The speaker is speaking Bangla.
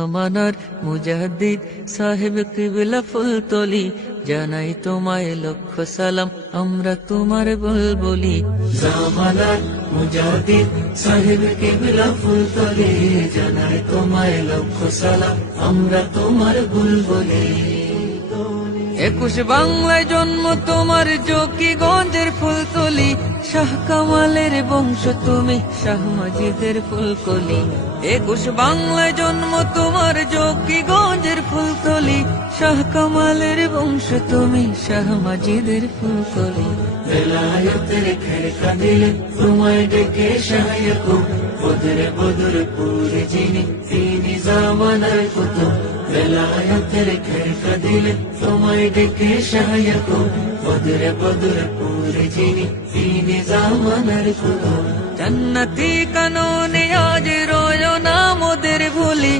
জামানার মুজাদ্দিদ সাহেব কিবলা ফুলতলি, জানাই তোমায় লক্ষ সালাম, আমরা তোমার বুলবুলি। জামানার মুজাদ্দিদ সাহেব কিবলা ফুলতলি, জানাই তোমায় লক্ষ সালাম, আমরা তোমার বুলবুলি। 21 বাংলায় জন্ম তোমার, জকিগঞ্জের ফুলতলি, শাহ কামালের বংশ তুমি, শাহ মাজিদের ফুলকলি। 21 বাংলায় জন্ম তোমার, জকিগঞ্জের ফুলতলি, শাহ কামালের বংশ তুমি, শাহ মাজিদের ফুলকলি। বেলায়েতের খেরকা দিলে তোমায় ডেকে শাহ ইয়াকুব, বদরে বদরপুর যিনি, তিনি জামানার কুতুব। বেলায়েতের খেরকা দিলে তোমায় ডেকে শাহ ইয়াকুব, বদরে বদরপুর যিনি, তিনি জামানার কুতুব। জান্নাতি কাননে আজ রয় না মোদের ভুলি।